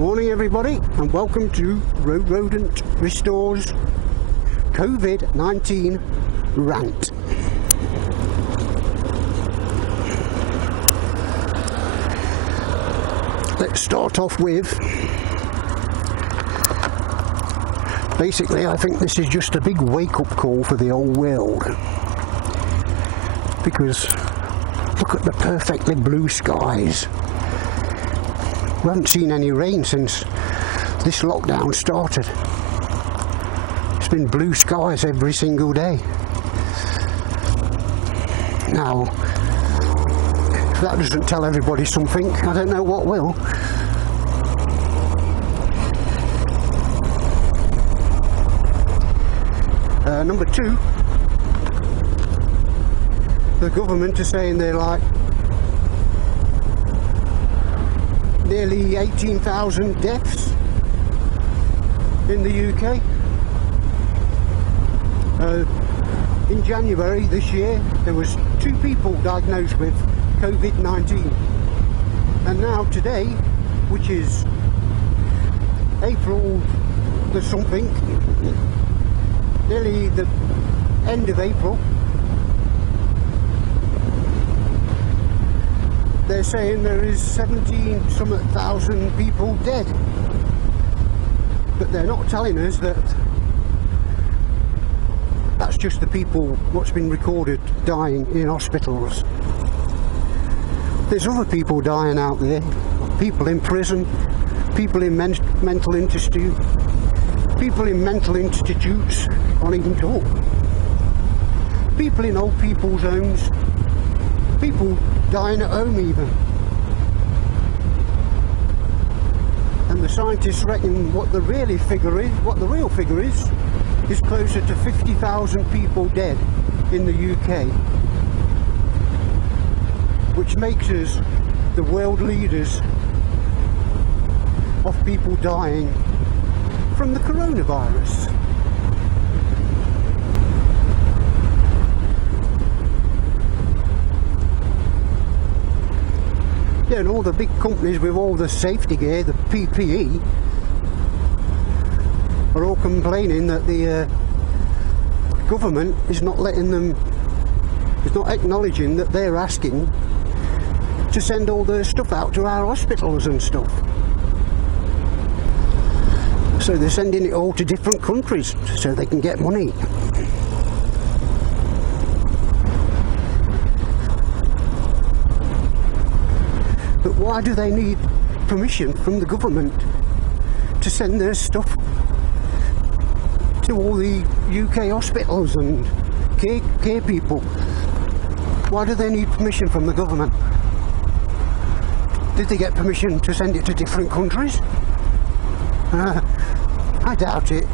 Morning everybody, and welcome to Road Rodent Restores COVID-19 rant. Let's start off with, basically I think this is just a big wake-up call for the whole world, because look at the perfectly blue skies. We haven't seen any rain since this lockdown started. It's been blue skies every single day. Now, if that doesn't tell everybody something, I don't know what will. Number two, the government are saying they're like nearly 18,000 deaths in the UK. In January this year there was 2 people diagnosed with COVID-19, and now today, which is April the something, nearly the end of April, they're saying there is 17,000 people dead, but they're not telling us that that's just the people what's been recorded dying in hospitals. There's other people dying out there, people in prison, people in mental institute, people in mental institutes, can't even talk, people in old people's homes, people dying at home even. And the scientists reckon what the real figure is closer to 50,000 people dead in the UK, which makes us the world leaders of people dying from the coronavirus. Yeah, and all the big companies with all the safety gear, the PPE, are all complaining that the government is not letting them, is not acknowledging that they're asking to send all their stuff out to our hospitals and stuff. So they're sending it all to different countries so they can get money. But why do they need permission from the government to send their stuff to all the UK hospitals and care people? Why do they need permission from the government? Did they get permission to send it to different countries? I doubt it.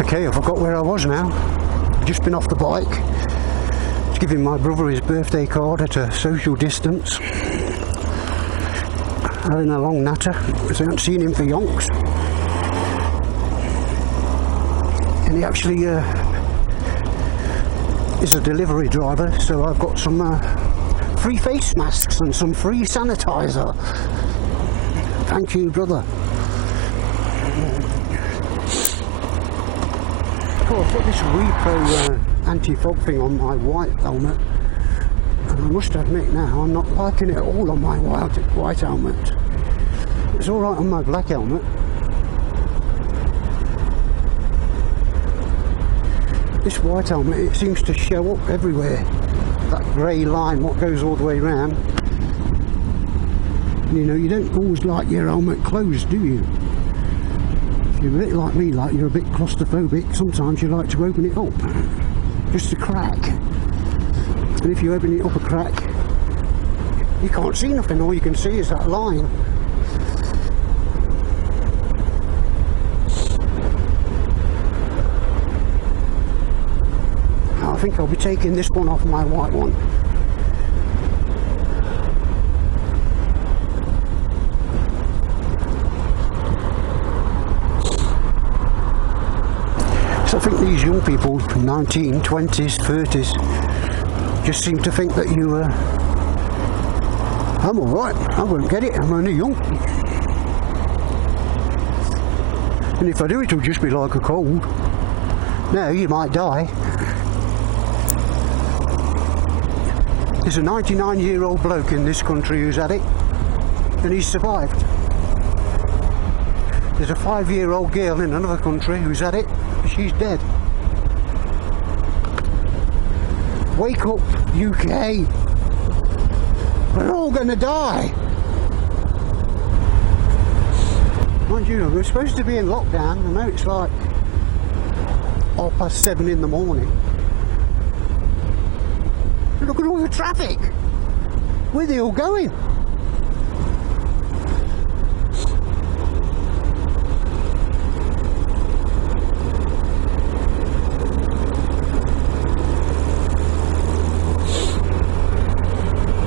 Okay, I forgot where I was now. Just been off the bike. Just giving my brother his birthday card at a social distance. Having a long natter, because I haven't seen him for yonks. And he actually is a delivery driver, so I've got some free face masks and some free sanitizer. Thank you, brother. Oh, I've got this Repro anti-fog thing on my white helmet, and I must admit now I'm not liking it at all on my white helmet. It's alright on my black helmet. This white helmet, it seems to show up everywhere. That grey line what goes all the way around. You know, you don't always like your helmet closed, do you? If you're a bit like me, like you're a bit claustrophobic, sometimes you like to open it up, just a crack. And if you open it up a crack, you can't see nothing. All you can see is that line. I think I'll be taking this one off my white one. So I think these young people, 19, 20s, 30s, just seem to think that you I'm alright, I won't get it, I'm only young. And if I do, it'll just be like a cold. No, you might die. There's a 99-year-old bloke in this country who's had it, and he's survived. There's a 5-year-old girl in another country who's had it, and she's dead. Wake up, UK! We're all gonna die! Mind you, we're supposed to be in lockdown. I know it's like 7:30 in the morning. Look at all the traffic! Where are they all going?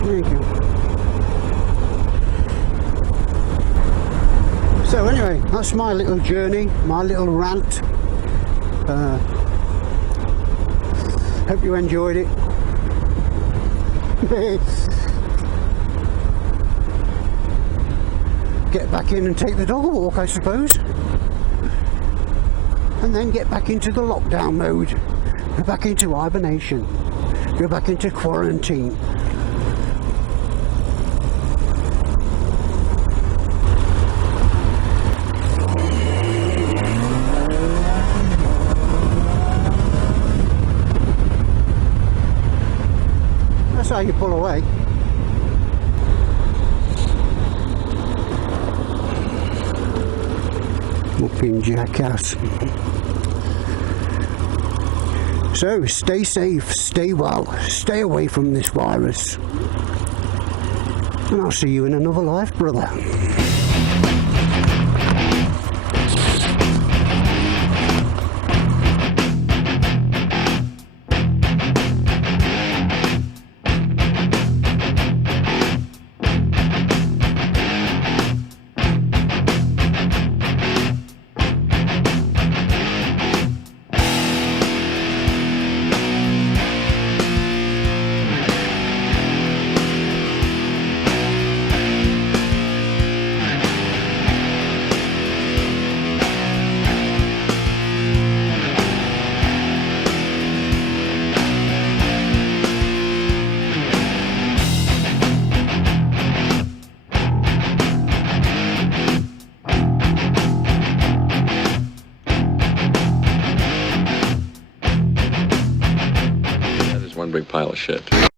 Thank you. So anyway, that's my little journey, my little rant. Hope you enjoyed it. Get back in and take the dog a walk, I suppose, and then get back into the lockdown mode, go back into hibernation, go back into quarantine. That's how you pull away. Whooping jackass. So stay safe, stay well, stay away from this virus, and I'll see you in another life, brother. One big pile of shit.